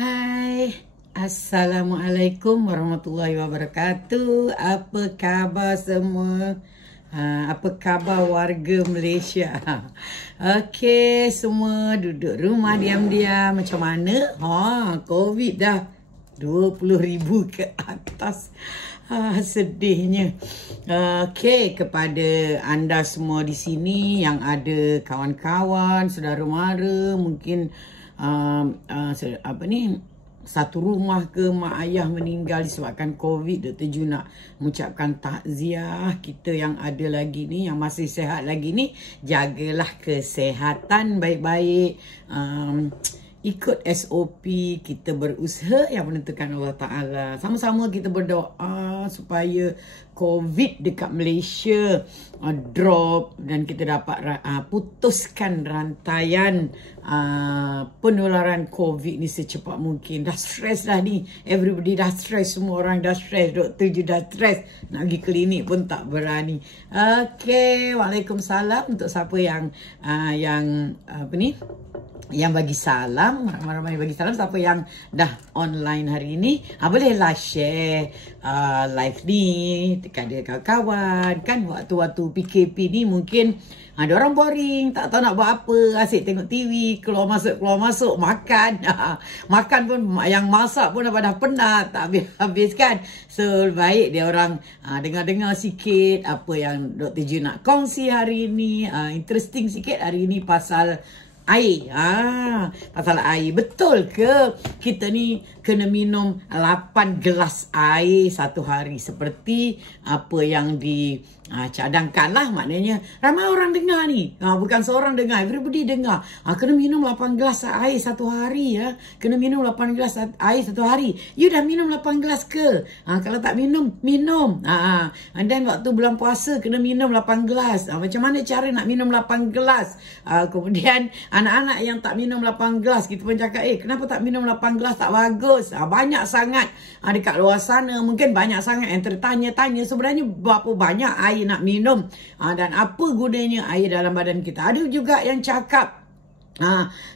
Hai, Assalamualaikum warahmatullahi wabarakatuh. Apa khabar semua? Apa khabar warga Malaysia? Okey, semua duduk rumah diam-diam. Macam mana? Covid dah 20,000 ke atas. Sedihnya. Okey, kepada anda semua di sini yang ada kawan-kawan, saudara mara, mungkin satu rumah ke mak ayah meninggal disebabkan Covid. Dr. Ju nak mengucapkan takziah. Kita yang ada lagi ni, yang masih sihat lagi ni, jagalah kesihatan baik-baik. Ikut SOP, kita berusaha yang menentukan Allah Ta'ala. Sama-sama kita berdoa supaya Covid dekat Malaysia drop dan kita dapat putuskan rantaian penularan Covid ni secepat mungkin. Dah stres dah ni. Everybody dah stres. Semua orang dah stres. Doktor je dah stres. Nak pergi klinik pun tak berani. Okey. Waalaikumsalam untuk siapa yang yang bagi salam, ramai-ramai bagi salam. Siapa yang dah online hari ini, bolehlah share live ni dekat dia kawan-kawan. Kan waktu-waktu PKP ni mungkin ada orang boring, tak tahu nak buat apa, asyik tengok TV, keluar masuk makan. Makan pun yang masak pun dah penat, tak habis-habis kan. So baik dia orang dengar-dengar sikit apa yang Dr. Ju nak kongsi hari ini. Interesting sikit hari ini pasal air. Pasal air. Betul ke kita ni kena minum 8 gelas air satu hari? Seperti apa yang dicadangkan lah. Maknanya ramai orang dengar ni. Bukan seorang dengar. Everybody dengar. Kena minum 8 gelas air satu hari. Kena minum 8 gelas air satu hari. You dah minum 8 gelas ke? Kalau tak minum, minum. And then waktu bulan puasa kena minum 8 gelas. Macam mana cara nak minum 8 gelas? Kemudian anak-anak yang tak minum 8 gelas, kita pun cakap, kenapa tak minum 8 gelas? Tak bagus. Banyak sangat dekat luar sana. Mungkin banyak sangat yang tertanya-tanya sebenarnya berapa banyak air nak minum. Dan apa gunanya air dalam badan kita. Ada juga yang cakap,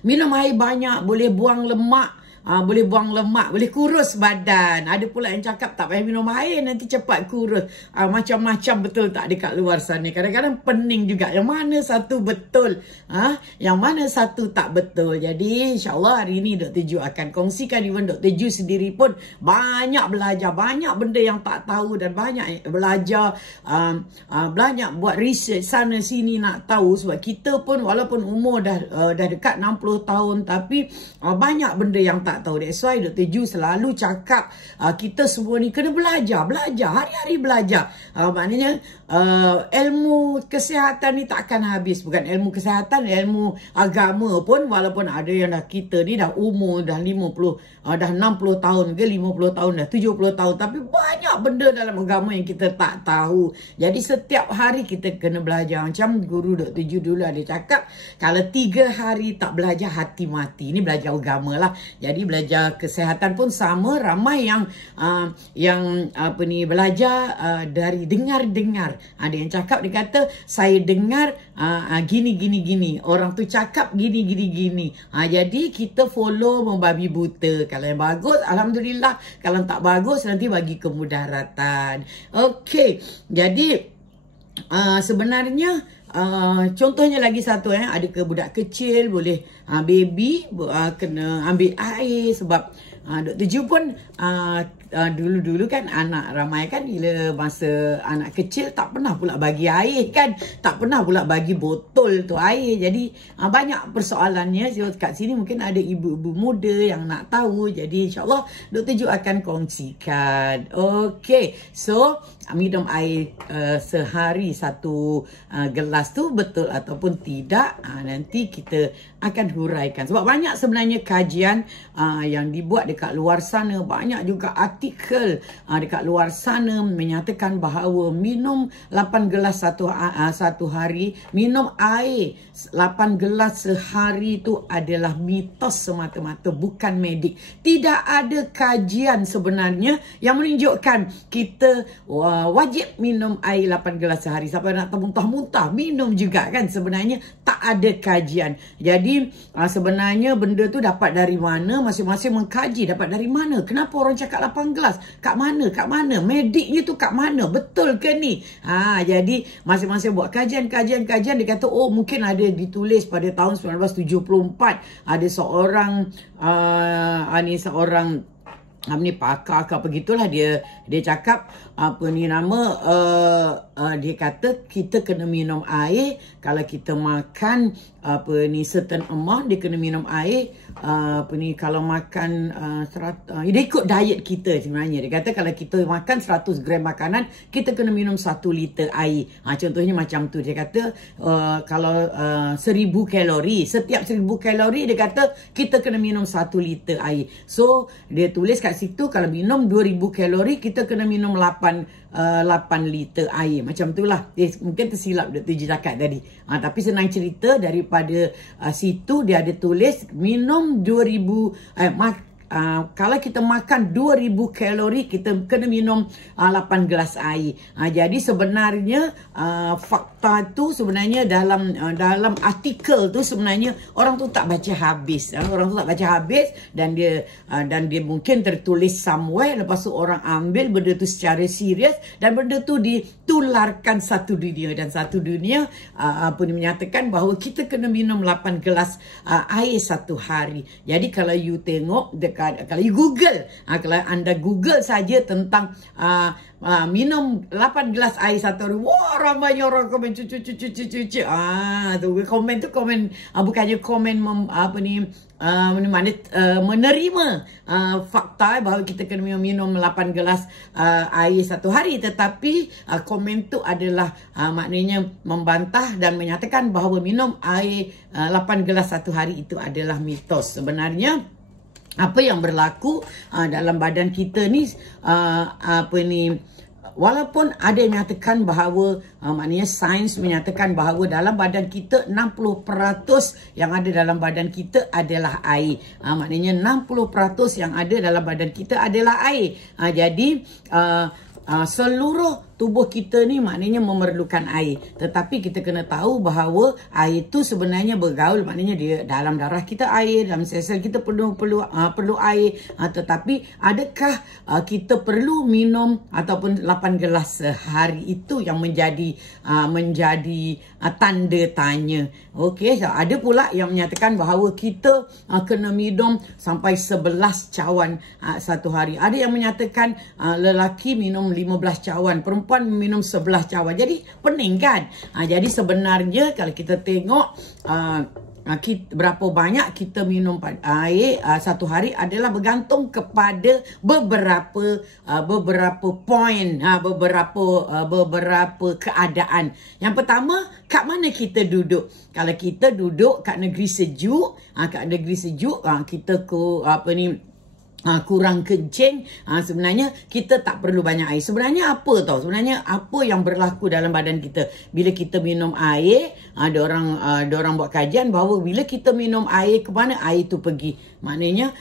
minum air banyak boleh buang lemak. Boleh buang lemak, boleh kurus badan. Ada pula yang cakap tak payah minum air, nanti cepat kurus. Macam-macam betul tak dekat luar sana. Kadang-kadang pening juga. Yang mana satu betul? Yang mana satu tak betul? Jadi insyaAllah hari ini Dr. Ju akan kongsikan. Even Dr. Ju sendiri pun banyak belajar. Banyak benda yang tak tahu dan banyak belajar. Banyak buat research sana sini nak tahu. Sebab kita pun walaupun umur dah dekat 60 tahun. Tapi banyak benda yang tak tahu. That's why Dr. Ju selalu cakap kita semua ni kena belajar. Hari-hari belajar. Maknanya ilmu kesihatan ni tak akan habis. Bukan ilmu kesihatan, ilmu agama pun, walaupun ada yang dah kita ni dah umur dah 50, dah 60 tahun ke 50 tahun, dah 70 tahun. Tapi banyak benda dalam agama yang kita tak tahu. Jadi setiap hari kita kena belajar. Macam guru Dr. Ju dulu ada cakap, kalau 3 hari tak belajar hati mati. Ini belajar agama lah. Jadi belajar kesihatan pun sama. Ramai yang belajar dari dengar-dengar. Ada yang cakap, dia kata saya dengar gini. Orang tu cakap gini. Jadi kita follow membabi buta. Kalau yang bagus, alhamdulillah. Kalau tak bagus, nanti bagi kemudaratan. Okey. Jadi sebenarnya contohnya lagi satu, ada ke budak kecil boleh baby kena ambil air. Sebab Dr. Ju pun dulu-dulu kan anak ramai kan, bila masa anak kecil tak pernah pula bagi air kan, tak pernah pula bagi botol tu air. Jadi banyak persoalannya. So, kat sini mungkin ada ibu-ibu muda yang nak tahu. Jadi insyaAllah Dr. Ju akan kongsikan. Okey, so minum air sehari 1 gelas tu betul ataupun tidak, nanti kita akan huraikan. Sebab banyak sebenarnya kajian yang dibuat dekat luar sana. Banyak juga artikel artikel dekat luar sana menyatakan bahawa minum 8 gelas satu hari, minum air 8 gelas sehari itu adalah mitos semata-mata, bukan medik. Tidak ada kajian sebenarnya yang menunjukkan kita wajib minum air 8 gelas sehari. Siapa nak muntah-muntah minum juga kan, sebenarnya tak ada kajian. Jadi sebenarnya benda tu dapat dari mana, masing-masing mengkaji dapat dari mana. Kenapa orang cakap 8 gelas? Kat mana? Kat mana? Mediknya tu kat mana? Betul ke ni? Jadi masing-masing buat kajian. Dia kata mungkin ada ditulis pada tahun 1974 ada seorang pakar ke apa gitulah, dia cakap dia kata kita kena minum air kalau kita makan certain amount, dia kena minum air kalau makan dia ikut diet kita sebenarnya. Dia kata kalau kita makan 100 gram makanan, kita kena minum 1 liter air. Contohnya macam tu. Dia kata kalau 1000 kalori, setiap 1000 kalori dia kata kita kena minum 1 liter air. So dia tulis kat situ kalau minum 2000 kalori, kita kena minum 8 liter air. Macam itulah. Mungkin tersilap Dr. Ji cakap tadi. Tapi senang cerita, daripada situ dia ada tulis minum 2000 kalau kita makan 2000 kalori, kita kena minum 8 gelas air. Jadi sebenarnya fakta tu sebenarnya dalam artikel tu sebenarnya orang tu tak baca habis. Dan dia mungkin tertulis somewhere, lepas tu orang ambil benda tu secara serius dan benda tu ditularkan satu dunia, dan satu dunia menyatakan bahawa kita kena minum 8 gelas air satu hari. Jadi kalau you tengok kalau you Google, kalau anda Google saja tentang minum 8 gelas air satu hari, wah ramai orang komen cucu. Komen tu komen bukannya komen menerima fakta bahawa kita kena minum 8 gelas air satu hari, tetapi komen tu adalah maknanya membantah dan menyatakan bahawa minum air 8 gelas satu hari itu adalah mitos. Sebenarnya apa yang berlaku dalam badan kita ni, walaupun ada yang menyatakan bahawa maknanya sains menyatakan bahawa dalam badan kita 60% yang ada dalam badan kita adalah air. Maknanya 60% yang ada dalam badan kita adalah air. Jadi seluruh tubuh kita ni maknanya memerlukan air. Tetapi kita kena tahu bahawa air tu sebenarnya bergaul, maknanya dia dalam darah kita air, dalam sel-sel kita perlu air. Tetapi adakah kita perlu minum ataupun 8 gelas sehari? Itu yang menjadi tanda tanya. Okey, so ada pula yang menyatakan bahawa kita kena minum sampai 11 cawan satu hari. Ada yang menyatakan lelaki minum 15 cawan, perempuan minum 11 cawan. Jadi pening kan? Jadi sebenarnya kalau kita tengok berapa banyak kita minum air satu hari adalah bergantung kepada beberapa poin, beberapa keadaan. Yang pertama, kat mana kita duduk. Kalau kita duduk kat negeri sejuk, kita kurang kencing, sebenarnya kita tak perlu banyak air. Sebenarnya apa tau? Sebenarnya apa yang berlaku dalam badan kita bila kita minum air? Ada orang buat kajian bahawa bila kita minum air, ke mana air tu pergi? Maknanya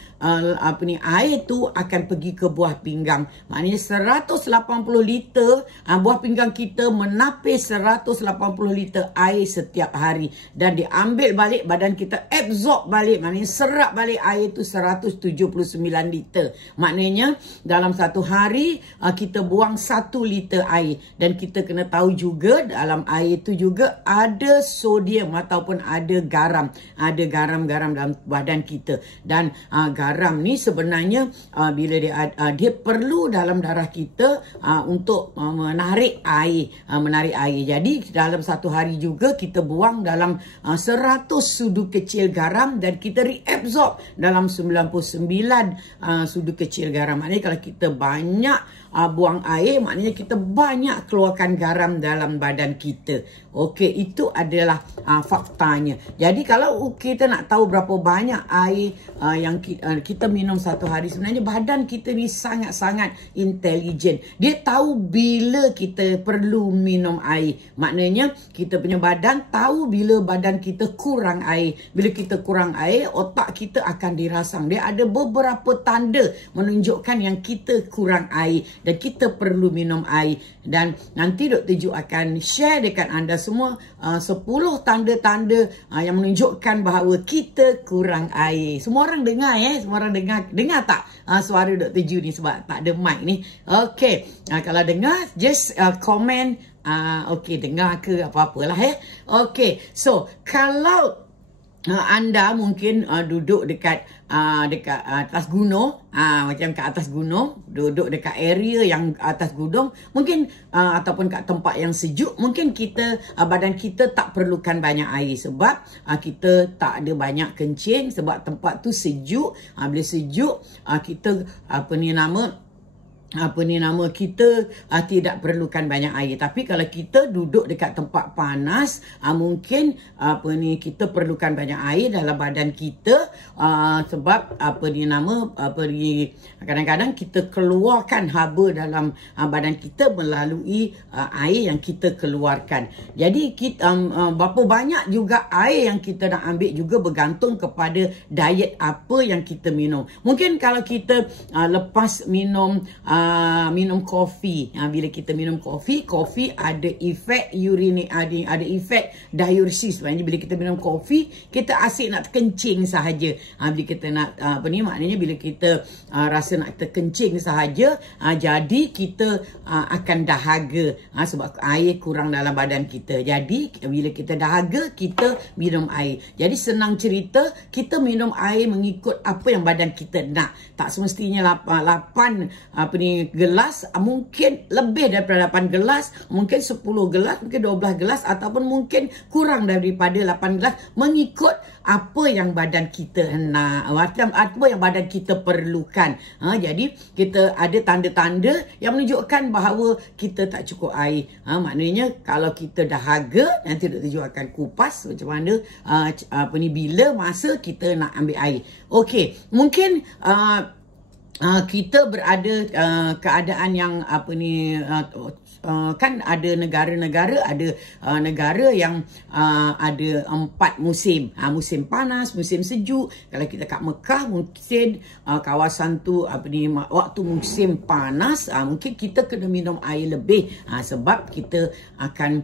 air tu akan pergi ke buah pinggang. Maknanya 180 liter buah pinggang kita menapis 180 liter air setiap hari, dan diambil balik badan kita, absorb balik, maknanya serap balik air tu 179 liter. Maknanya dalam satu hari kita buang 1 liter air. Dan kita kena tahu juga dalam air tu juga ada sodium ataupun ada garam. Ada garam-garam dalam badan kita. Dan garam ni sebenarnya bila dia perlu dalam darah kita untuk menarik air. Jadi dalam satu hari juga kita buang dalam 100 sudu kecil garam, dan kita reabsorb dalam 99 sudu kecil garam. Maknanya kalau kita banyak buang air, maknanya kita banyak keluarkan garam dalam badan kita. Okey, itu adalah faktanya. Jadi kalau kita nak tahu berapa banyak air yang kita minum satu hari, sebenarnya badan kita ni sangat-sangat intelijen. Dia tahu bila kita perlu minum air. Maknanya kita punya badan tahu bila badan kita kurang air. Bila kita kurang air, otak kita akan dirasang. Dia ada beberapa tanda menunjukkan yang kita kurang air dan kita perlu minum air. Dan nanti Dr. Ju akan share dekat anda semua 10 tanda-tanda yang menunjukkan bahawa kita kurang air. Semua orang dengar semua orang dengar tak suara Dr. Ju ni sebab tak ada mic ni. Okey, kalau dengar just komen okey dengar ke apa-apalah Okey, so kalau anda mungkin duduk dekat atas gunung, macam kat atas gunung, duduk dekat area yang atas gunung, mungkin ataupun kat tempat yang sejuk, mungkin kita badan kita tak perlukan banyak air sebab kita tak ada banyak kencing sebab tempat tu sejuk. Bila sejuk kita kita tidak perlukan banyak air. Tapi kalau kita duduk dekat tempat panas, mungkin kita perlukan banyak air dalam badan kita sebab kadang-kadang kita keluarkan haba dalam badan kita melalui air yang kita keluarkan. Jadi berapa banyak juga air yang kita nak ambil juga bergantung kepada diet apa yang kita minum. Mungkin kalau kita lepas minum kopi, bila kita minum kopi ada efek urinik, ada efek diuresis. Maksudnya bila kita minum kopi, kita asyik nak terkencing sahaja. Bila kita nak maknanya bila kita rasa nak terkencing sahaja, jadi kita akan dahaga sebab air kurang dalam badan kita. Jadi bila kita dahaga, kita minum air. Jadi senang cerita, kita minum air mengikut apa yang badan kita nak. Tak semestinya 8 gelas, mungkin lebih daripada 8 gelas, mungkin 10 gelas, mungkin 12 gelas, ataupun mungkin kurang daripada 8 gelas, mengikut apa yang badan kita nak, macam apa yang badan kita perlukan. Jadi kita ada tanda-tanda yang menunjukkan bahawa kita tak cukup air. Maknanya kalau kita dahaga, nanti Dr. Ju akan kupas macam mana bila masa kita nak ambil air. Okey, mungkin kita berada keadaan yang kan ada negara-negara, ada negara yang ada 4 musim. Musim panas, musim sejuk. Kalau kita kat Mekah, mungkin kawasan tu waktu musim panas, mungkin kita kena minum air lebih sebab kita akan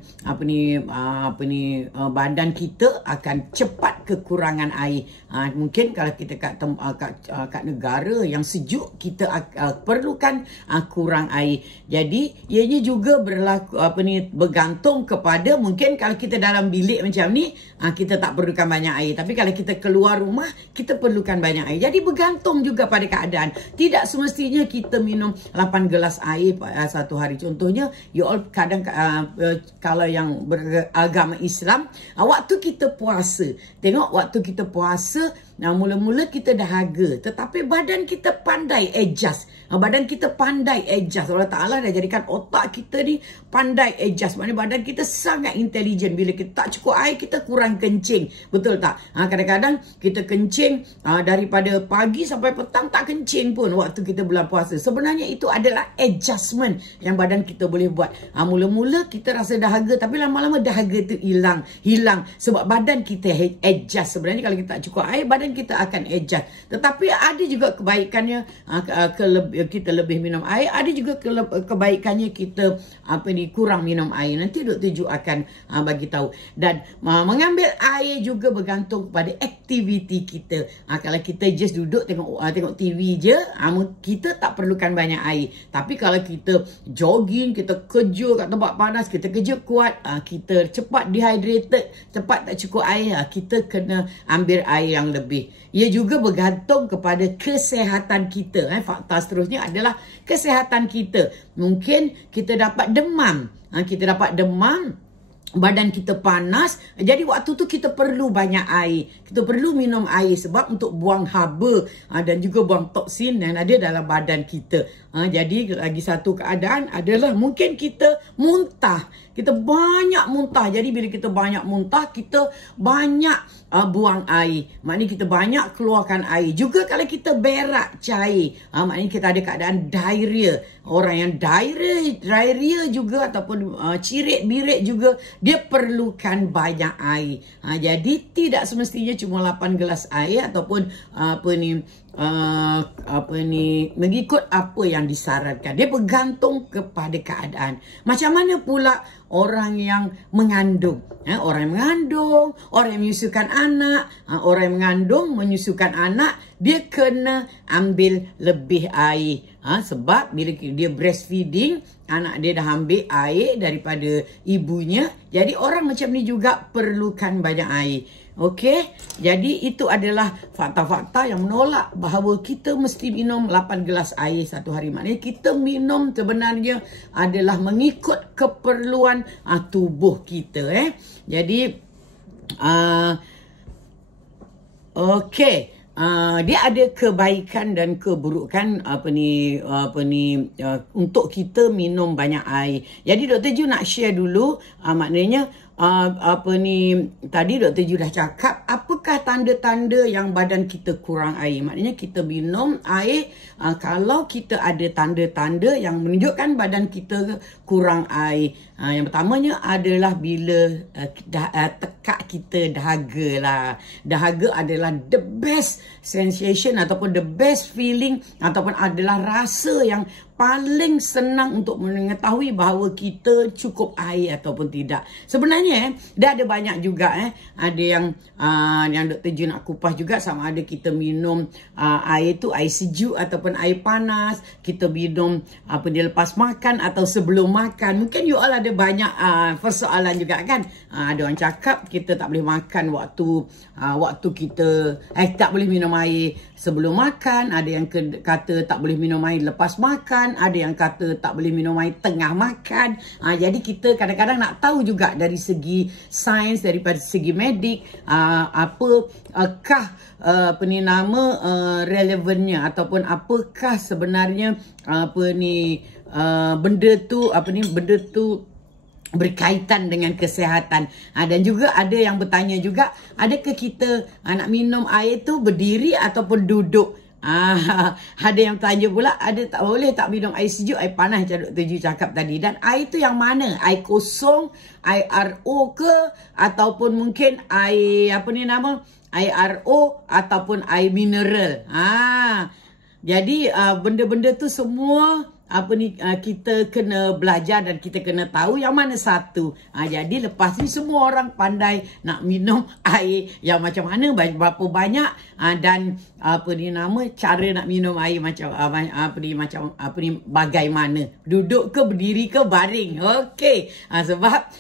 badan kita akan cepat kekurangan air. Mungkin kalau kita kat negara yang sejuk, kita perlukan kurang air. Jadi ianya juga berlaku bergantung kepada, mungkin kalau kita dalam bilik macam ni, kita tak perlukan banyak air. Tapi kalau kita keluar rumah, kita perlukan banyak air. Jadi bergantung juga pada keadaan. Tidak semestinya kita minum 8 gelas air satu hari. Contohnya, you all kadang kalau yang beragama Islam, waktu kita puasa, tengok waktu kita puasa, mula-mula kita dahaga, tetapi badan kita pandai adjust. Badan kita pandai adjust. Allah Ta'ala dah jadikan otak kita ni pandai adjust. Maknanya badan kita sangat intelijen. Bila kita tak cukup air, kita kurang kencing. Betul tak? Kadang-kadang kita kencing daripada pagi sampai petang, tak kencing pun waktu kita bulan puasa. Sebenarnya itu adalah adjustment yang badan kita boleh buat. Mula-mula kita rasa dahaga, tapi lama-lama dahaga tu hilang. Sebab badan kita adjust. Sebenarnya kalau kita tak cukup air, badan kita akan adjust. Tetapi ada juga kebaikannya kita lebih minum air. Ada juga kebaikannya kita kurang minum air. Nanti Dr. Ju akan bagi tahu. Dan mengambil air juga bergantung kepada aktiviti kita. Kalau kita just duduk tengok TV je, kita tak perlukan banyak air. Tapi kalau kita jogging, kita kerja kat tempat panas, kita kerja kuat, kita cepat dehydrated, cepat tak cukup air, kita kena ambil air yang lebih. Ia juga bergantung kepada kesihatan kita. Fakta seterusnya adalah kesihatan kita. Mungkin kita dapat demam. Badan kita panas, jadi waktu tu kita perlu banyak air. Kita perlu minum air sebab untuk buang haba dan juga buang toksin yang ada dalam badan kita. Jadi lagi satu keadaan adalah mungkin kita muntah. Kita banyak muntah. Jadi bila kita banyak muntah, kita banyak buang air. Maknanya kita banyak keluarkan air. Juga kalau kita berak cair, maknanya kita ada keadaan diarrhea. Orang yang diarrhea juga ataupun cirit-birit juga, dia perlukan banyak air. Jadi tidak semestinya cuma 8 gelas air ataupun mengikut apa yang disarankan. Dia bergantung kepada keadaan. Macam mana pula orang yang mengandung? Orang yang mengandung, orang yang menyusukan anak, orang yang mengandung, menyusukan anak, dia kena ambil lebih air. Sebab bila dia breastfeeding, anak dia dah ambil air daripada ibunya. Jadi orang macam ni juga perlukan banyak air. Okey, jadi itu adalah fakta-fakta yang menolak bahawa kita mesti minum 8 gelas air satu hari. Maknanya kita minum sebenarnya adalah mengikut keperluan tubuh kita. Jadi, okey. Dia ada kebaikan dan keburukan untuk kita minum banyak air. Jadi Dr. Ju nak share dulu, maknanya tadi Dr. Ju dah cakap apakah tanda-tanda yang badan kita kurang air. Maknanya kita minum air, kalau kita ada tanda-tanda yang menunjukkan badan kita kurang air. Yang pertamanya adalah bila tekak kita dahaga lah. Dahaga adalah the best sensation ataupun the best feeling ataupun adalah rasa yang paling senang untuk mengetahui bahawa kita cukup air ataupun tidak. Sebenarnya dah ada banyak juga ada yang Dr. Ju nak kupas juga, sama ada kita minum air tu air sejuk ataupun air panas, kita minum dia lepas makan atau sebelum makan. Mungkin you all ada banyak persoalan juga kan. Ada orang cakap kita tak boleh makan waktu kita tak boleh minum air sebelum makan, ada yang kata tak boleh minum air lepas makan, ada yang kata tak boleh minum air tengah makan. Jadi kita kadang-kadang nak tahu juga dari segi sains, daripada segi medik, apakah relevannya ataupun apakah sebenarnya benda tu berkaitan dengan kesihatan. Dan juga ada yang bertanya juga, adakah kita nak minum air tu berdiri ataupun duduk? Ada yang tanya pula, ada tak boleh tak minum air sejuk, air panas macam Dr. Ju cakap tadi. Dan air tu yang mana? Air kosong, air RO ke, ataupun mungkin air air RO ataupun air mineral. Jadi benda-benda tu semua kita kena belajar dan kita kena tahu yang mana satu. Jadi lepas ni semua orang pandai nak minum air yang macam mana, berapa banyak, dan cara nak minum air macam bagaimana, duduk ke, berdiri ke, baring. Okey. Sebab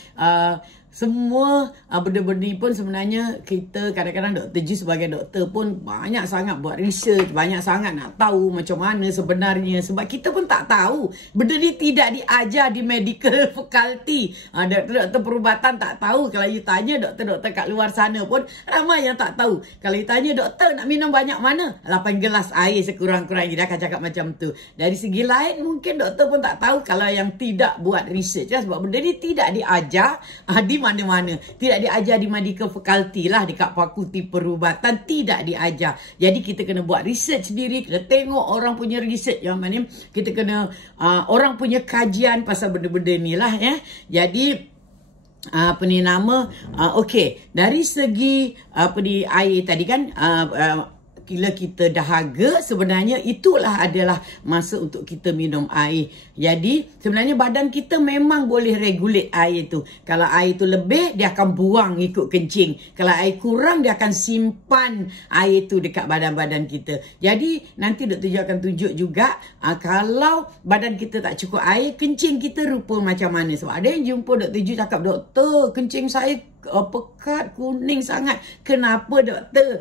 semua benda-benda ni pun sebenarnya kita kadang-kadang Dr. Ju sebagai doktor pun banyak sangat buat research, banyak sangat nak tahu macam mana sebenarnya. Sebab kita pun tak tahu. Benda ni tidak diajar di medical faculty. Doktor-doktor perubatan tak tahu. Kalau you tanya doktor-doktor kat luar sana pun ramai yang tak tahu. Kalau you tanya doktor nak minum banyak mana, 8 gelas air sekurang-kurangnya, dia akan cakap macam tu. Dari segi lain mungkin doktor pun tak tahu kalau yang tidak buat research. Sebab benda ni tidak diajar di mana-mana. Tidak diajar di medical faculty lah, dekat fakulti perubatan tidak diajar. Jadi kita kena buat research sendiri, kita tengok orang punya research, yang mana kita kena orang punya kajian pasal benda-benda ni lah Jadi okey, dari segi air tadi kan, bila kita dahaga, sebenarnya itulah adalah masa untuk kita minum air. Jadi sebenarnya badan kita memang boleh regulate air tu. Kalau air tu lebih, dia akan buang ikut kencing. Kalau air kurang, dia akan simpan air tu dekat badan-badan kita. Jadi nanti Dr. Ju akan tunjuk juga kalau badan kita tak cukup air, kencing kita rupa macam mana. Sebab ada yang jumpa Dr. Ju cakap, doktor, kencing saya pekat, kuning sangat. Kenapa doktor?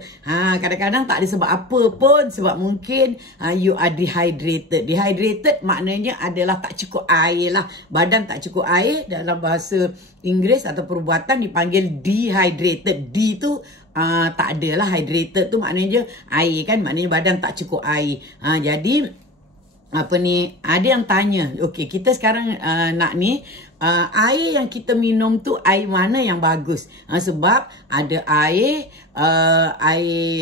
Kadang-kadang tak ada sebab apa pun. Sebab mungkin you are dehydrated. Dehydrated maknanya adalah tak cukup air lah. Badan tak cukup air, dalam bahasa Inggeris atau perubatan dipanggil dehydrated. D tu tak ada lah. Hydrated tu maknanya air kan, maknanya badan tak cukup air. Jadi ada yang tanya, okey, kita sekarang nak ni air yang kita minum tu air mana yang bagus? Sebab ada air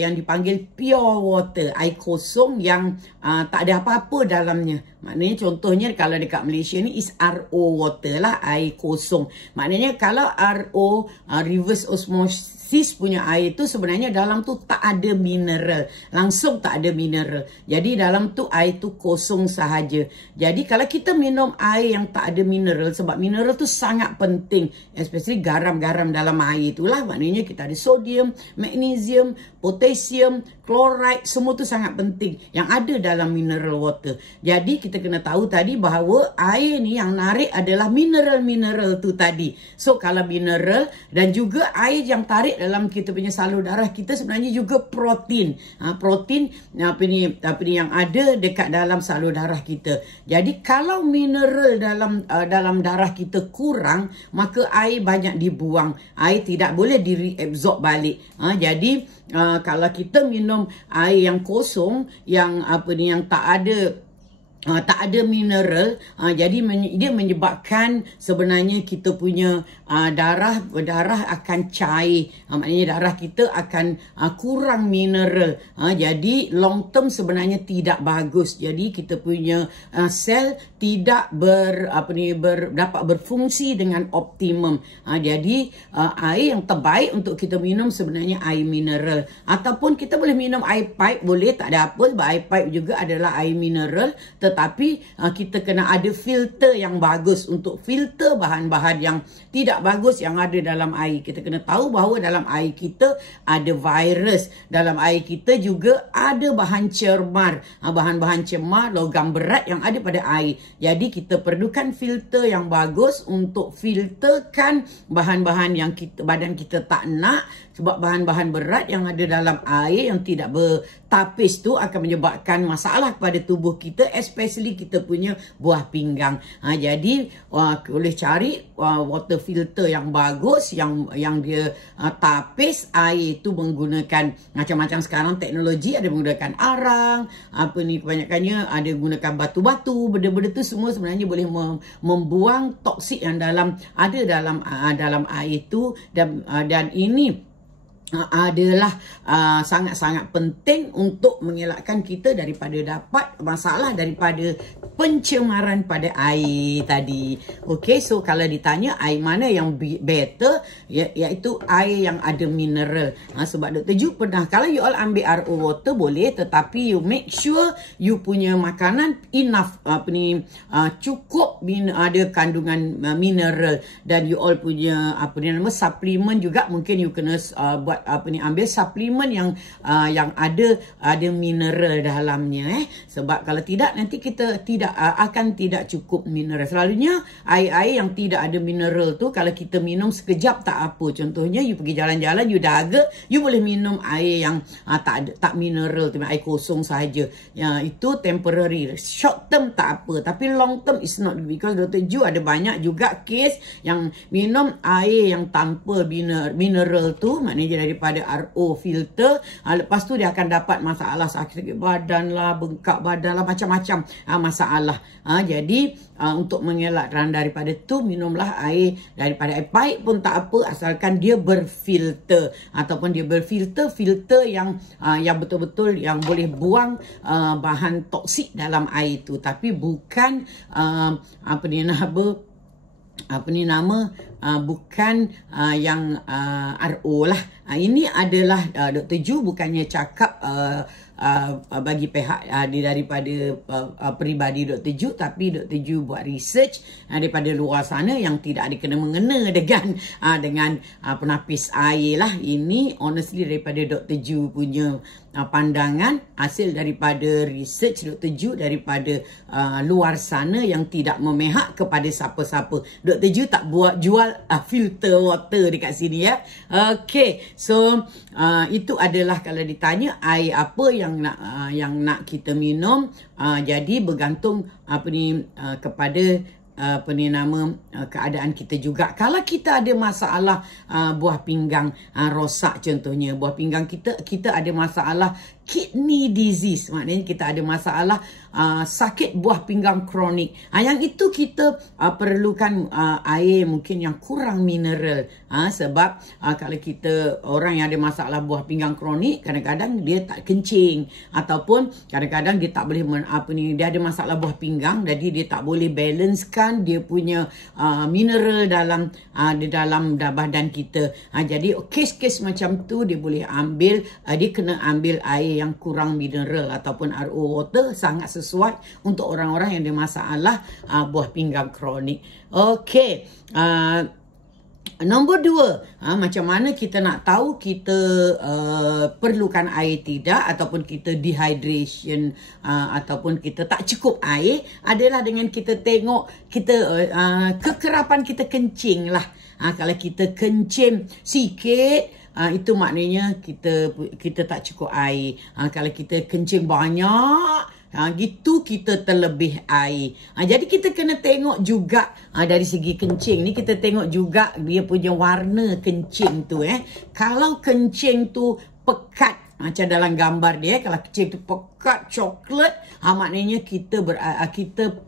yang dipanggil pure water, air kosong yang tak ada apa-apa dalamnya. Maknanya contohnya kalau dekat Malaysia ni is RO water lah, air kosong. Maknanya kalau RO, reverse osmosis punya air tu sebenarnya dalam tu tak ada mineral, langsung tak ada mineral. Jadi dalam tu air tu kosong sahaja. Jadi kalau kita minum air yang tak ada mineral, sebab mineral tu sangat penting, especially garam-garam dalam air itulah. Maknanya kita ada sodium, magnesium, potassium, chloride, semua tu sangat penting yang ada dalam mineral water. Jadi kita kena tahu tadi bahawa air ni yang narik adalah mineral-mineral tu tadi. So kalau mineral dan juga air yang tarik dalam kita punya salur darah kita sebenarnya juga protein. Protein apa ni yang ada dekat dalam salur darah kita. Jadi kalau mineral dalam darah kita kurang, maka air banyak dibuang. Air tidak boleh di-reabsorb balik. Jadi kalau kita minum air yang kosong, yang yang tak ada mineral, jadi dia menyebabkan sebenarnya kita punya darah akan cair, maknanya darah kita akan kurang mineral, jadi long term sebenarnya tidak bagus. Jadi kita punya sel tidak dapat berfungsi dengan optimum. Jadi air yang terbaik untuk kita minum sebenarnya air mineral, ataupun kita boleh minum air pipe, boleh, tak ada apa, sebab air pipe juga adalah air mineral. Tetapi kita kena ada filter yang bagus untuk filter bahan-bahan yang tidak bagus yang ada dalam air. Kita kena tahu bahawa dalam air kita ada virus, dalam air kita juga ada bahan cemar, bahan-bahan cemar, logam berat yang ada pada air. Jadi kita perlukan filter yang bagus untuk filterkan bahan-bahan yang badan kita tak nak, sebab bahan-bahan berat yang ada dalam air yang tidak bertapis tu akan menyebabkan masalah kepada tubuh kita, especially kita punya buah pinggang. Jadi boleh cari water filter yang bagus, yang dia tapis air tu menggunakan macam-macam sekarang teknologi, ada menggunakan arang, kebanyakannya ada menggunakan batu-batu, benda-benda tu semua sebenarnya boleh membuang toksik yang ada dalam air tu, dan ini adalah sangat-sangat penting untuk mengelakkan kita daripada dapat masalah daripada pencemaran pada air tadi. Okey, so kalau ditanya air mana yang better, iaitu air yang ada mineral. Sebab Dr. Ju pernah, kalau you all ambil RO water boleh, tetapi you make sure you punya makanan enough, cukup ada kandungan mineral, dan you all punya supplement juga mungkin you kena buat ambil suplemen yang ada mineral dalamnya, sebab kalau tidak nanti kita akan tidak cukup mineral. Selalunya air-air yang tidak ada mineral tu kalau kita minum sekejap tak apa. Contohnya you pergi jalan-jalan, you dahaga, you boleh minum air yang tak mineral tu, air kosong sahaja. Itu temporary, short term tak apa, tapi long term is not good, because Dr. Ju ada banyak juga case yang minum air yang tanpa mineral tu, maknanya daripada RO filter, lepas tu dia akan dapat masalah sakit badan lah, bengkak badan lah, macam-macam masalah. Jadi untuk mengelak daripada tu, minumlah air daripada air pipe pun tak apa, asalkan dia berfilter, ataupun dia filter yang betul-betul yang boleh buang bahan toksik dalam air tu, tapi bukan bukan yang RO lah. Ini adalah Dr. Ju bukannya cakap bagi pihak daripada peribadi Dr. Ju, tapi Dr. Ju buat research daripada luar sana yang tidak ada kena-mengena dengan penapis air lah. Ini honestly daripada Dr. Ju punya pandangan, hasil daripada research Dr. Ju daripada luar sana yang tidak memihak kepada siapa-siapa. Dr. Ju tak jual filter water dekat sini ya. Okay, so itu adalah kalau ditanya air apa yang nak kita minum, jadi bergantung kepada keadaan kita juga. Kalau kita ada masalah buah pinggang rosak, contohnya buah pinggang kita ada masalah kidney disease, maknanya kita ada masalah sakit buah pinggang kronik. Yang itu kita perlukan air mungkin yang kurang mineral. Sebab kalau kita orang yang ada masalah buah pinggang kronik, kadang-kadang dia tak kencing, ataupun kadang-kadang dia tak boleh dia ada masalah buah pinggang, jadi dia tak boleh balancekan dia punya mineral di dalam badan kita. Jadi kes-kes macam tu dia boleh ambil, dia kena ambil air yang kurang mineral ataupun RO water, sangat sesuai untuk orang-orang yang ada masalah buah pinggang kronik. Okey. Nombor 2, macam mana kita nak tahu kita perlukan air tidak, ataupun kita dehydration, ataupun kita tak cukup air, adalah dengan kita tengok kita kekerapan kita kencing lah. Kalau kita kencing sikit, itu maknanya kita tak cukup air. Kalau kita kencing banyak, gitu kita terlebih air. Jadi kita kena tengok juga dari segi kencing ni, kita tengok juga dia punya warna kencing tu. Kalau kencing tu pekat, macam dalam gambar dia, kalau kencing tu pekat coklat, maknanya kita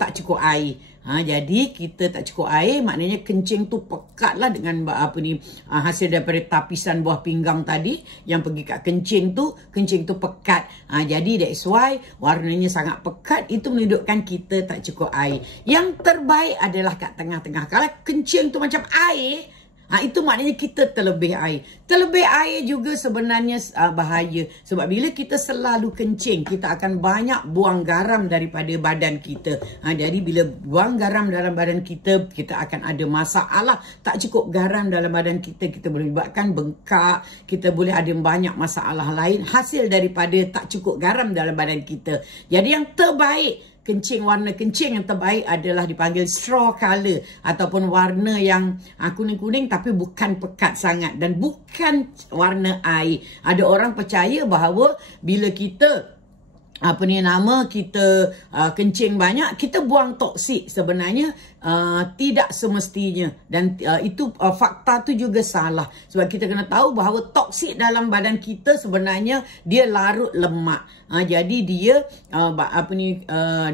tak cukup air. Jadi kita tak cukup air, maknanya kencing tu pekat lah dengan hasil daripada tapisan buah pinggang tadi yang pergi kat kencing tu pekat. Jadi that's why warnanya sangat pekat, itu menunjukkan kita tak cukup air. Yang terbaik adalah kat tengah-tengah. Kalau kencing tu macam air, itu maknanya kita terlebih air. Terlebih air juga sebenarnya bahaya. Sebab bila kita selalu kencing, kita akan banyak buang garam daripada badan kita. Jadi bila buang garam dalam badan kita, kita akan ada masalah. Tak cukup garam dalam badan kita, kita boleh menyebabkan bengkak. Kita boleh ada banyak masalah lain hasil daripada tak cukup garam dalam badan kita. Jadi yang terbaik, warna kencing yang terbaik adalah dipanggil straw color, ataupun warna yang kuning-kuning tapi bukan pekat sangat dan bukan warna air. Ada orang percaya bahawa bila kita kita kencing banyak, kita buang toksik. Sebenarnya tidak semestinya, dan itu fakta tu juga salah. Sebab kita kena tahu bahawa toksik dalam badan kita sebenarnya dia larut lemak. Jadi dia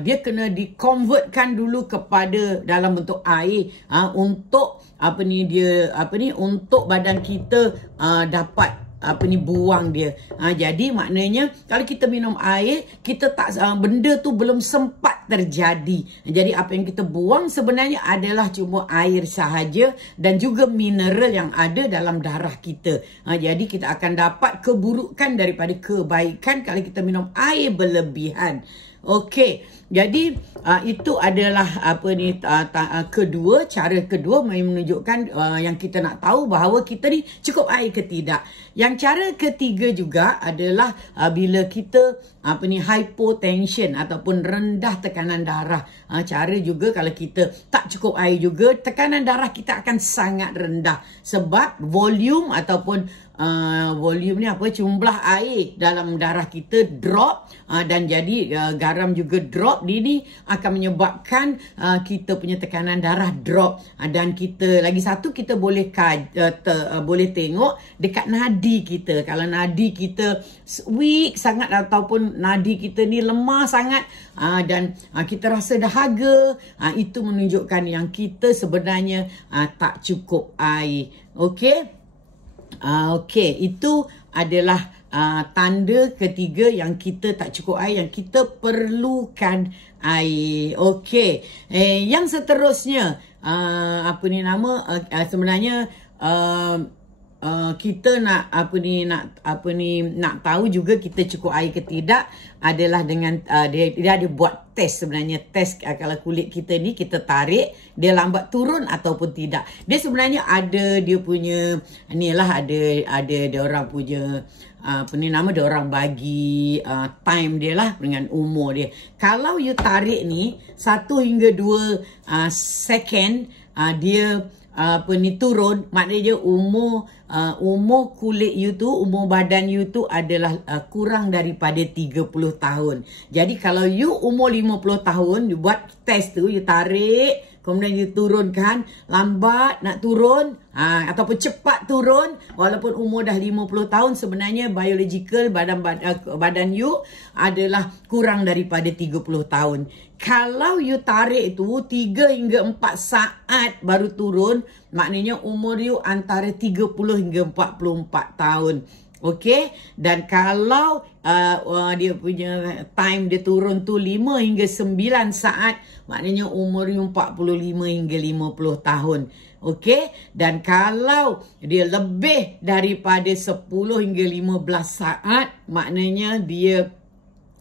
dia kena dikonvertkan dulu kepada dalam bentuk air untuk untuk badan kita dapat buang dia. Jadi maknanya kalau kita minum air, kita tak benda tu belum sempat terjadi. Jadi apa yang kita buang sebenarnya adalah cuma air sahaja dan juga mineral yang ada dalam darah kita. Jadi kita akan dapat keburukan daripada kebaikan kalau kita minum air berlebihan. Okey, jadi itu adalah cara kedua menunjukkan yang kita nak tahu bahawa kita ni cukup air ke tidak. Yang cara ketiga juga adalah bila kita hypotension ataupun rendah tekanan darah. Cara juga kalau kita tak cukup air juga, tekanan darah kita akan sangat rendah sebab volume ataupun volume ni jumlah air dalam darah kita drop, dan jadi garam juga drop. Ini akan menyebabkan kita punya tekanan darah drop, dan kita lagi satu kita boleh boleh tengok dekat nadi kita. Kalau nadi kita weak sangat ataupun nadi kita ni lemah sangat, dan kita rasa dahaga, itu menunjukkan yang kita sebenarnya tak cukup air. Okey. Okey, itu adalah tanda ketiga yang kita tak cukup air, yang kita perlukan air. Okey, yang seterusnya sebenarnya kita nak nak tahu juga kita cukup air ke tidak adalah dengan dia ada buat test sebenarnya. Test kalau kulit kita ni kita tarik, dia lambat turun ataupun tidak. Dia sebenarnya ada dia punya ada orang punya dia orang bagi time dia lah dengan umur dia. Kalau you tarik ni 1 hingga 2 second, dia turun, maknanya umur kulit you tu, umur badan you tu adalah kurang daripada 30 tahun. Jadi kalau you umur 50 tahun, you buat test tu, you tarik kemudian you turunkan, lambat nak turun, ataupun cepat turun, walaupun umur dah 50 tahun, sebenarnya biological badan you adalah kurang daripada 30 tahun. Kalau you tarik tu 3 hingga 4 saat baru turun, maknanya umur you antara 30 hingga 44 tahun. Okey, dan kalau dia punya time dia turun tu 5 hingga 9 saat, maknanya umur you 45 hingga 50 tahun. Okey, dan kalau dia lebih daripada 10 hingga 15 saat, maknanya dia